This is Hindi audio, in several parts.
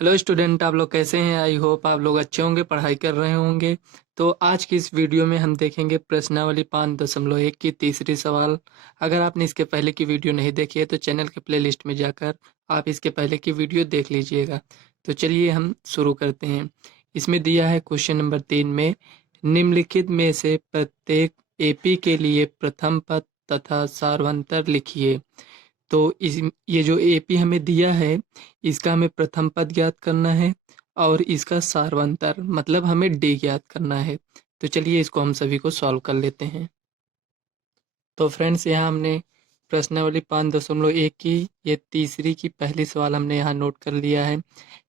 हेलो स्टूडेंट, आप लोग कैसे हैं? आई होप आप लोग अच्छे होंगे, पढ़ाई कर रहे होंगे। तो आज की इस वीडियो में हम देखेंगे प्रश्नावली 5.1 की तीसरी सवाल। अगर आपने इसके पहले की वीडियो नहीं देखी है तो चैनल के प्लेलिस्ट में जाकर आप इसके पहले की वीडियो देख लीजिएगा। तो चलिए हम शुरू करते हैं। इसमें दिया है क्वेश्चन नंबर 3 में, निम्नलिखित में से प्रत्येक एपी के लिए प्रथम पद तथा सार्वंतर लिखिए। तो इस ये जो एपी हमें दिया है, इसका हमें प्रथम पद ज्ञात करना है और इसका सारवंतर मतलब हमें डी ज्ञात करना है। तो चलिए इसको हम सभी को सॉल्व कर लेते हैं। तो फ्रेंड्स, यहाँ हमने प्रश्नावली 5.1 की ये तीसरी की पहली सवाल हमने यहाँ नोट कर लिया है।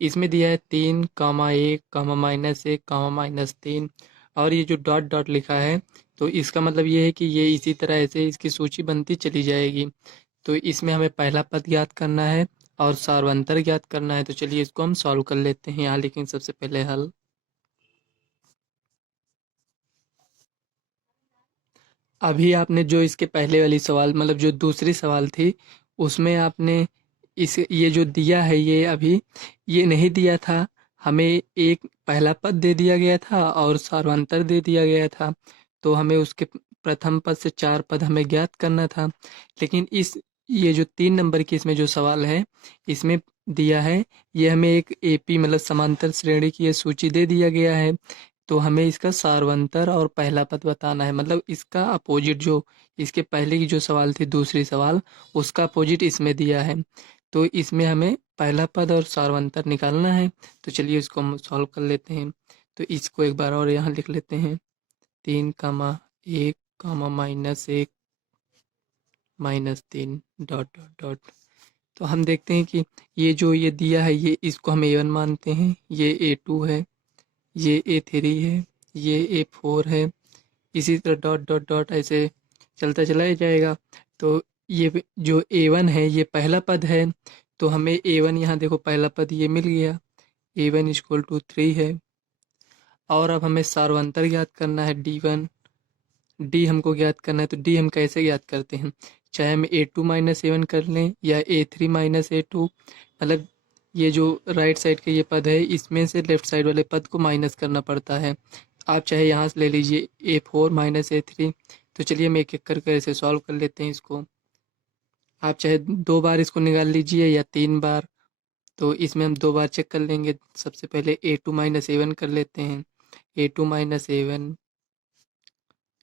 इसमें दिया है 3, 1, -1, -3 और ये जो डॉट डॉट लिखा है, तो इसका मतलब ये है कि ये इसी तरह ऐसे इसकी सूची बनती चली जाएगी। तो इसमें हमें पहला पद ज्ञात करना है और सारवंतर ज्ञात करना है। तो चलिए इसको हम सॉल्व कर लेते हैं। यहाँ लिखेंगे सबसे पहले हल। अभी आपने जो इसके पहले वाली सवाल मतलब जो दूसरी सवाल थी, उसमें आपने इस ये जो दिया है ये अभी ये नहीं दिया था। हमें एक पहला पद दे दिया गया था और सारवंतर दे दिया गया था। तो हमें उसके प्रथम पद से 4 पद हमें ज्ञात करना था। लेकिन इस ये जो 3 नंबर की इसमें जो सवाल है, इसमें दिया है ये हमें एक एपी मतलब समांतर श्रेणी की ये सूची दे दिया गया है। तो हमें इसका सारवंतर और पहला पद बताना है, मतलब इसका अपोजिट जो इसके पहले की जो सवाल थी दूसरी सवाल, उसका अपोजिट इसमें दिया है। तो इसमें हमें पहला पद और सारवंतर निकालना है। तो चलिए इसको हम सॉल्व कर लेते हैं। तो इसको एक बार और यहाँ लिख लेते हैं, 3, 1, -1, -3 डॉट डॉट डॉट। तो हम देखते हैं कि ये दिया है ये इसको हम A1 मानते हैं, ये A2 है, ये A3 है, ये A4 है। इसी तरह डॉट डॉट डॉट ऐसे चलता चला ही जाएगा। तो ये जो A1 है ये पहला पद है। तो हमें A1 यहाँ देखो पहला पद ये मिल गया, A1 = 3 है। और अब हमें सारवंतर ज्ञात करना है D1। डी हमको ज्ञात करना है। तो डी हम कैसे ज्ञात करते हैं, चाहे हम A2 - A1 कर लें या A3 - A2, मतलब ये जो राइट साइड का ये पद है इसमें से लेफ्ट साइड वाले पद को माइनस करना पड़ता है। आप चाहे यहाँ से ले लीजिए A4 - A3। तो चलिए हम एक एक करके ऐसे सॉल्व कर लेते हैं इसको। आप चाहे 2 बार इसको निकाल लीजिए या 3 बार। तो इसमें हम 2 बार चेक कर लेंगे। सबसे पहले A2 - A1 कर लेते हैं। A2 - A1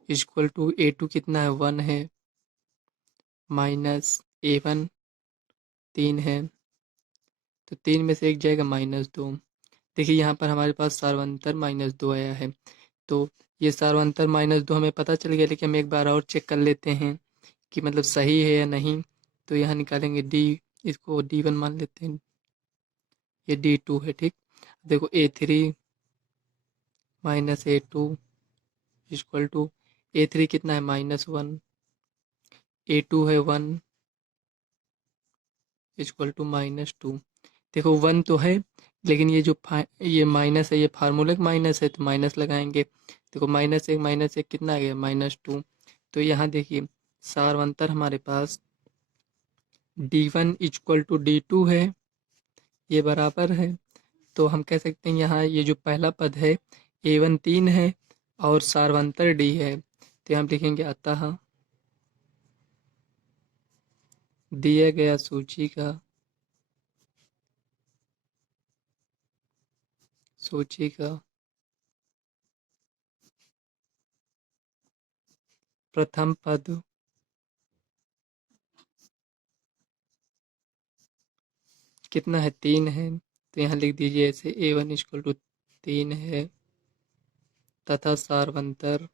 = A2 कितना है, 1 है, -A1 3 है। तो 3 में से एक जाएगा -2। देखिए यहाँ पर हमारे पास सारवंतर -2 आया है। तो ये सारवंतर -2 हमें पता चल गया, लेकिन हम एक बार और चेक कर लेते हैं कि मतलब सही है या नहीं। तो यहाँ निकालेंगे डी, इसको D1 मान लेते हैं, ये D2 है। ठीक, देखो A3 -A2 = A3 कितना है, -1, A2 है 1 = -2। देखो 1 तो है, लेकिन ये जो ये माइनस है, ये फार्मूला का माइनस है, तो माइनस लगाएंगे। देखो -1 कितना आ गया, -2। तो यहाँ देखिए सारवंतर हमारे पास D1 = D2 है, ये बराबर है। तो हम कह सकते हैं यहाँ ये जो पहला पद है A1 3 है और सारवंतर D है। तो यहाँ लिखेंगे अतः दिया गया सूची का प्रथम पद कितना है, 3 है। तो यहाँ लिख दीजिए ऐसे, A1 = 3 है तथा सारवंतर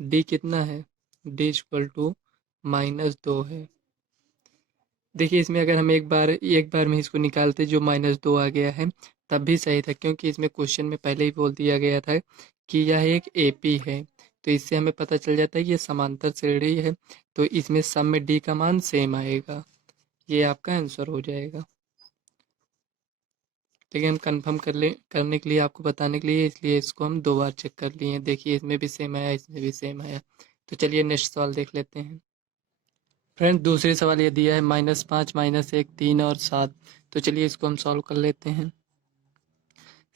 D कितना है, D = -2 है। देखिए इसमें अगर हम एक बार में इसको निकालते जो -2 आ गया है, तब भी सही था, क्योंकि इसमें क्वेश्चन में पहले ही बोल दिया गया था कि यह एक एपी है। तो इससे हमें पता चल जाता है कि ये समांतर श्रेणी है। तो इसमें सम में डी का मान सेम आएगा, ये आपका आंसर हो जाएगा। लेकिन हम कंफर्म करने के लिए, आपको बताने के लिए, इसलिए इसको हम 2 बार चेक कर लिए हैं। देखिए इसमें भी सेम आया, इसमें भी सेम आया। तो चलिए नेक्स्ट सवाल देख लेते हैं। फ्रेंड दूसरी सवाल ये दिया है -5 -1 3 और 7। तो चलिए इसको हम सॉल्व कर लेते हैं।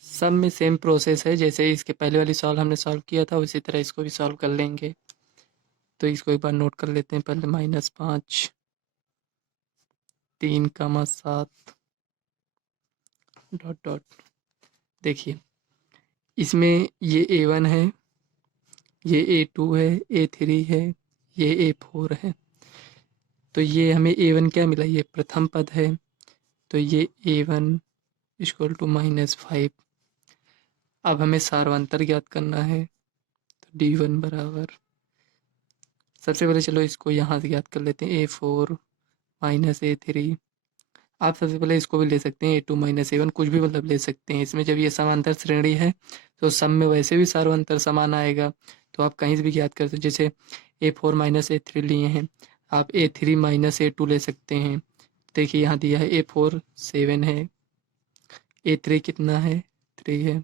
सब में सेम प्रोसेस है, जैसे इसके पहले वाली सॉल्व हमने सॉल्व किया था उसी तरह इसको भी सॉल्व कर लेंगे। तो इसको एक बार नोट कर लेते हैं पहले। -5 3, 7 डॉट डॉट। देखिए इसमें ये A1 है, ये A2 है, A3 है, ये A4 है। तो ये हमें A1 क्या मिला, ये प्रथम पद है। तो ये A1 इक्वल टू -5। अब हमें सारवंतर ज्ञात करना है। तो D1 बराबर, सबसे पहले चलो इसको यहाँ से ज्ञात कर लेते हैं। A4 -A3। आप सबसे पहले इसको भी ले सकते हैं A2 -A1, कुछ भी मतलब ले सकते हैं। इसमें जब ये समांतर श्रेणी है तो सम में वैसे भी सार्वंतर समान आएगा। तो आप कहीं से भी ज्ञात कर सकते, जैसे A4 -A3 लिए हैं, आप A3 -A2 ले सकते हैं। देखिए यहाँ दिया है A4 7 है, A3 कितना है 3 है,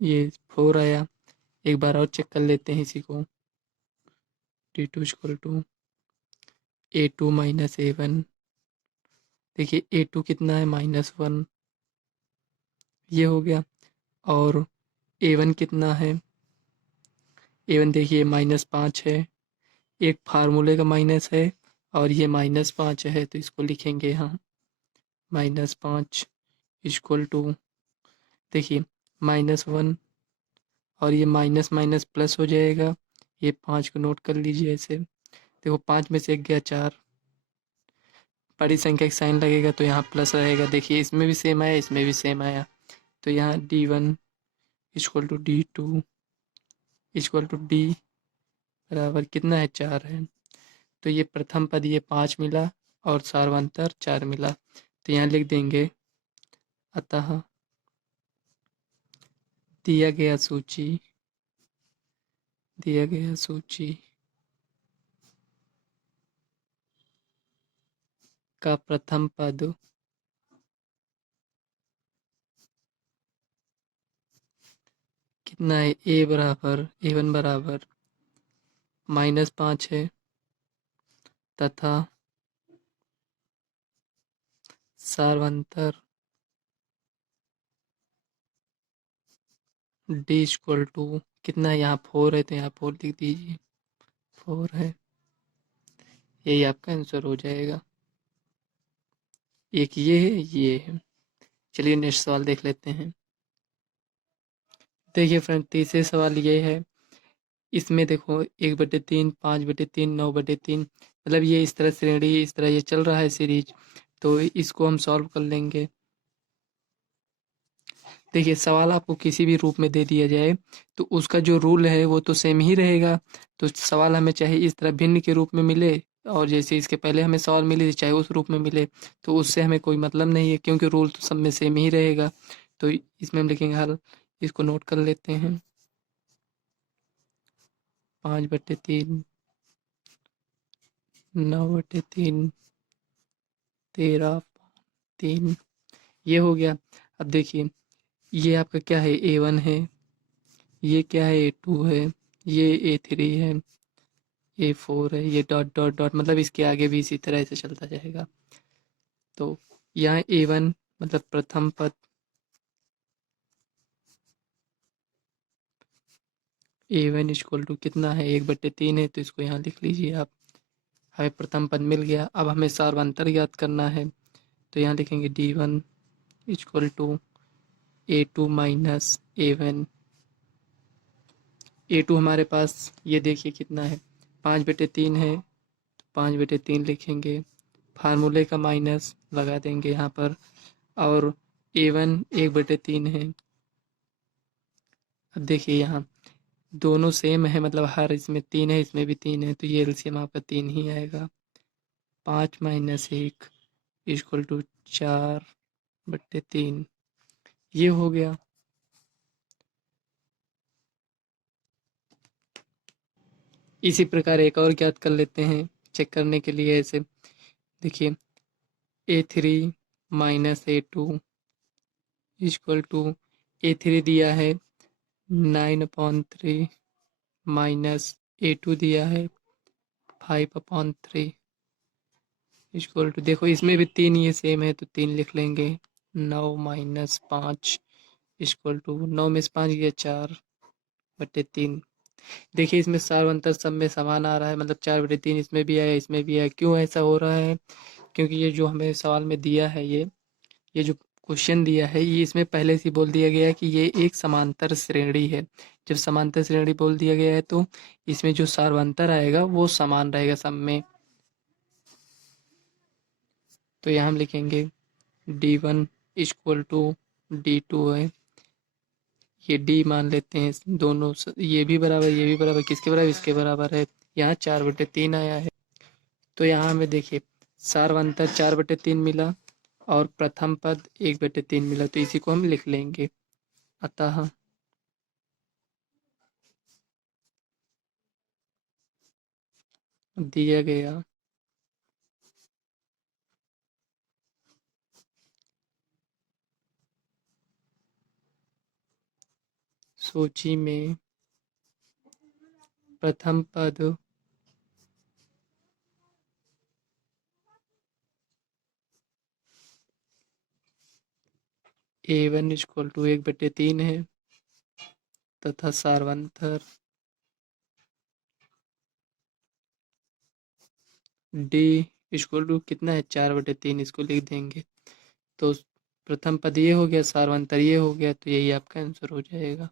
ये 4 आया। एक बार और चेक कर लेते हैं इसी को। D2 equal to A2 -A1। देखिए A2 कितना है -1, ये हो गया। और A1 कितना है, A1 देखिए -5 है, एक फार्मूले का माइनस है और ये -5 है, तो इसको लिखेंगे हम -5 इक्वल टू, देखिए -1 और ये माइनस माइनस प्लस हो जाएगा। ये 5 को नोट कर लीजिए ऐसे। देखो 5 में से 1 गया 4, बड़ी संख्या का साइन लगेगा तो यहाँ प्लस रहेगा। देखिए इसमें भी सेम आया, इसमें भी सेम आया। तो यहाँ D1 equal to D2 equal to D बराबर कितना है 4 है। तो ये प्रथम पद ये 5 मिला और सार्वंतर 4 मिला। तो यहाँ लिख देंगे अतः दिया गया सूची का प्रथम पद कितना है, A1 बराबर -5 है तथा सार्वंतर D इक्वल टू कितना है, यहाँ 4 है तो यहाँ 4 लिख दीजिए, 4 है। यही आपका आंसर हो जाएगा। एक ये है, ये है। चलिए नेक्स्ट सवाल देख लेते हैं। देखिए फ्रेंड तीसरे सवाल ये है, इसमें देखो 1/3 5/3 9/3, मतलब ये इस तरह श्रेणी इस तरह ये चल रहा है सीरीज। तो इसको हम सॉल्व कर लेंगे। देखिए सवाल आपको किसी भी रूप में दे दिया जाए तो उसका जो रूल है वो तो सेम ही रहेगा। तो सवाल हमें चाहे इस तरह भिन्न के रूप में मिले और जैसे इसके पहले हमें सवाल मिले चाहे उस रूप में मिले, तो उससे हमें कोई मतलब नहीं है क्योंकि रूल तो सब में सेम ही रहेगा। तो इसमें हम लिखेंगे हल। इसको नोट कर लेते हैं। 5/3 9/3 13/3, ये हो गया। अब देखिए ये आपका क्या है, A1 है, ये क्या है A2 है, ये A3 है, A4 है, ये डॉट डॉट डॉट, मतलब इसके आगे भी इसी तरह से चलता जाएगा। तो यहाँ A1 मतलब प्रथम पद, A1 इक्वल टू कितना है 1/3 है, तो इसको यहाँ लिख लीजिए आप। हमें प्रथम पद मिल गया। अब हमें सार्वंतर ज्ञात करना है। तो यहाँ लिखेंगे D1 equal to A2 minus A1। A2 हमारे पास ये देखिए कितना है 5/3 है, 5/3 लिखेंगे, फार्मूले का माइनस लगा देंगे यहाँ पर। और A1 1/3 है। अब देखिए यहाँ दोनों सेम है, मतलब हर इसमें 3 है इसमें भी 3 है, तो ये एलसीएम आपका 3 ही आएगा। 5 - 1 इक्वल टू 4/3, ये हो गया। इसी प्रकार एक और ज्ञात कर लेते हैं चेक करने के लिए ऐसे। देखिए A3 -A2 equal to, A3 दिया है 9/3 माइनस A2 दिया है 5/3 इक्वल टू, देखो इसमें भी 3 ये सेम है तो 3 लिख लेंगे। 9 माइनस 5 इक्वल टू, 9 में से 5 गया 4/3। देखिए इसमें सार्वंतर सब में समान आ रहा है, मतलब 4/3 इसमें भी है इसमें भी है। क्यों ऐसा हो रहा है? क्योंकि ये जो हमें सवाल में दिया है, ये जो क्वेश्चन दिया है, ये इसमें पहले से ही बोल दिया गया है कि ये एक समांतर श्रेणी है। जब समांतर श्रेणी बोल दिया गया है तो इसमें जो सार्वंतर आएगा वो समान रहेगा सब में। तो यहाँ हम लिखेंगे D1 इक्वल टू D2 है। ये D मान लेते हैं, दोनों ये भी बराबर ये भी बराबर, किसके बराबर? इसके बराबर है। यहाँ 4/3 आया है। तो यहाँ हमें देखिए सार्वंतर 4/3 मिला और प्रथम पद 1/3 मिला, तो इसी को हम लिख लेंगे। अतः दिया गया सूची में प्रथम पद A1 इक्वल टू 1/3 है तथा सार्वंतर D इक्वल टू कितना है? 4/3, इसको लिख देंगे। तो प्रथम पद ये हो गया, सार्वंतर ये हो गया, तो यही आपका आंसर हो जाएगा।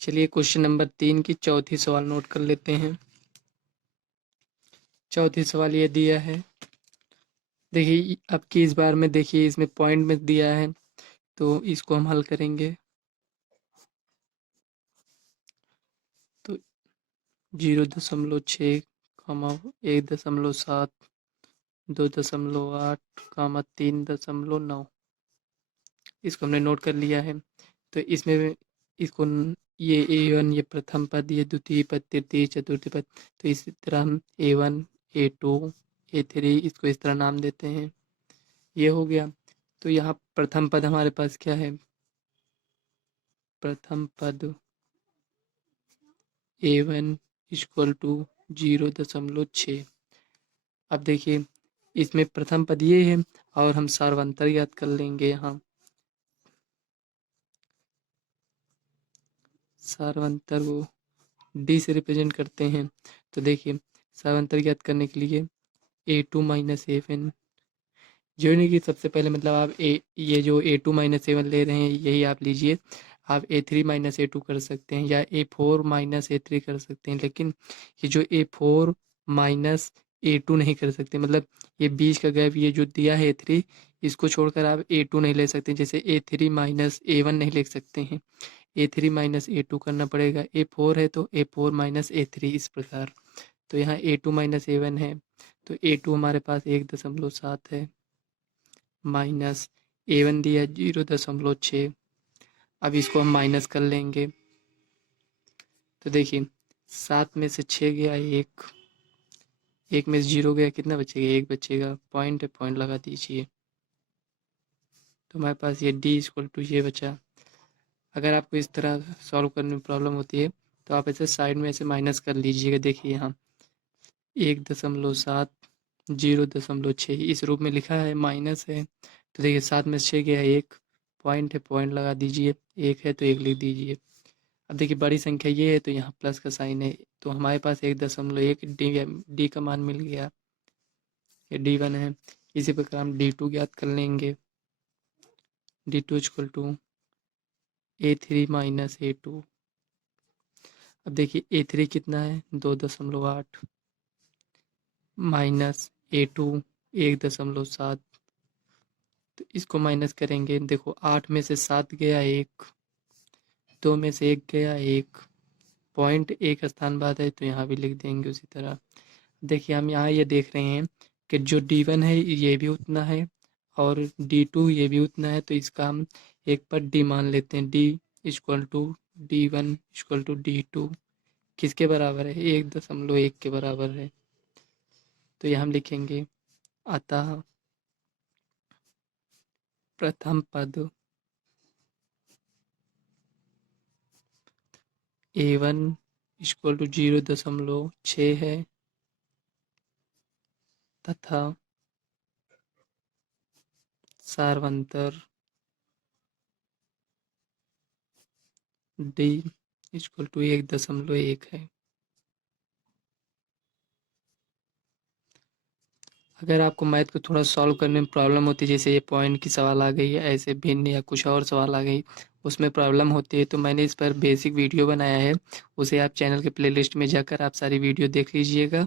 चलिए क्वेश्चन नंबर 3 की चौथी सवाल नोट कर लेते हैं। चौथी सवाल ये दिया है, देखिए अब की इस बार में देखिए इसमें पॉइंट में दिया है, तो इसको हम हल करेंगे। तो 0.6, 1.7, 2.8, 3.9, इसको हमने नोट कर लिया है। तो इसमें इसको ये A1 ये प्रथम पद, ये द्वितीय पद, तृतीय चतुर्थी पद, तो इस तरह हम A1 A2 A3 इसको इस तरह नाम देते हैं। ये हो गया। तो यहाँ प्रथम पद हमारे पास क्या है? प्रथम पद A1 इक्वल टू 0.6। अब देखिए इसमें प्रथम पद ये है और हम सार्वंतर याद कर लेंगे। यहाँ सार्वंतर को D से रिप्रेजेंट करते हैं। तो देखिए सार्वंतर ज्ञात करने के लिए A2 माइनस A1, जो नहीं कि सबसे पहले मतलब आप ये जो A2 माइनस A1 ले रहे हैं यही आप लीजिए। आप A3 माइनस A2 कर सकते हैं या A4 माइनस A3 कर सकते हैं, लेकिन ये जो A4 माइनस A2 नहीं कर सकते, मतलब ये बीच का गैप ये जो दिया है A3, इसको छोड़कर आप A2 नहीं ले सकते। जैसे A3 माइनस A1 नहीं लिख सकते हैं, A3 माइनस A2 करना पड़ेगा। A4 है तो A4 माइनस A3, इस प्रकार। तो यहाँ A2 माइनस A1 है, तो A2 हमारे पास 1.7 है माइनस A1 दिया 0.6। अब इसको हम माइनस कर लेंगे। तो देखिए 7 में से 6 गया 1 में से 0 गया, कितना बचेगा? 1 बचेगा। पॉइंट है, पॉइंट लगा दीजिए। तो हमारे पास ये D इक्वल टू ये बचा। अगर आपको इस तरह सॉल्व करने में प्रॉब्लम होती है तो आप ऐसे साइड में ऐसे माइनस कर लीजिएगा। देखिए यहाँ 1.7 0.6 इस रूप में लिखा है, माइनस है। तो देखिए 7 में से 6 गया 1, पॉइंट है, पॉइंट लगा दीजिए। 1 है तो 1 लिख दीजिए। अब देखिए बड़ी संख्या ये है तो यहाँ प्लस का साइन है, तो हमारे पास 1.1 डी का मान मिल गया। ये D1 है। इसी प्रकार हम D2 ज्ञात कर लेंगे। D2 equal to A3 minus A2। अब देखिए A3 कितना है? 2.8 माइनस A2 1.7, तो इसको माइनस करेंगे। देखो 8 में से 7 गया 1, 2 में से 1 गया 1, पॉइंट एक स्थान बाद है तो यहाँ भी लिख देंगे उसी तरह। देखिए हम यहाँ ये देख रहे हैं कि जो D1 है ये भी उतना है और D2 ये भी उतना है, तो इसका हम एक पर D मान लेते हैं। D equal to D1 equal to D2 किसके बराबर है? 1.1 के बराबर है। तो यहाँ हम लिखेंगे अतः प्रथम पद A1 इक्वल टू 0.6 है तथा सार्वंतर D इक्वल टू 1.1 है। अगर आपको मैथ को थोड़ा सॉल्व करने में प्रॉब्लम होती है, जैसे ये पॉइंट की सवाल आ गई है, ऐसे भिन्न या कुछ और सवाल आ गई, उसमें प्रॉब्लम होती है, तो मैंने इस पर बेसिक वीडियो बनाया है। उसे आप चैनल के प्लेलिस्ट में जाकर आप सारी वीडियो देख लीजिएगा।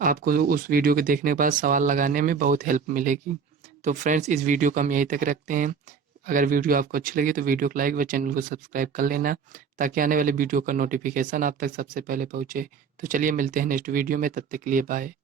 आपको उस वीडियो को देखने के बाद सवाल लगाने में बहुत हेल्प मिलेगी। तो फ्रेंड्स, इस वीडियो को हम यहीं तक रखते हैं। अगर वीडियो आपको अच्छी लगी तो वीडियो को लाइक व चैनल को सब्सक्राइब कर लेना, ताकि आने वाले वीडियो का नोटिफिकेशन आप तक सबसे पहले पहुँचे। तो चलिए मिलते हैं नेक्स्ट वीडियो में, तब तक के लिए बाय।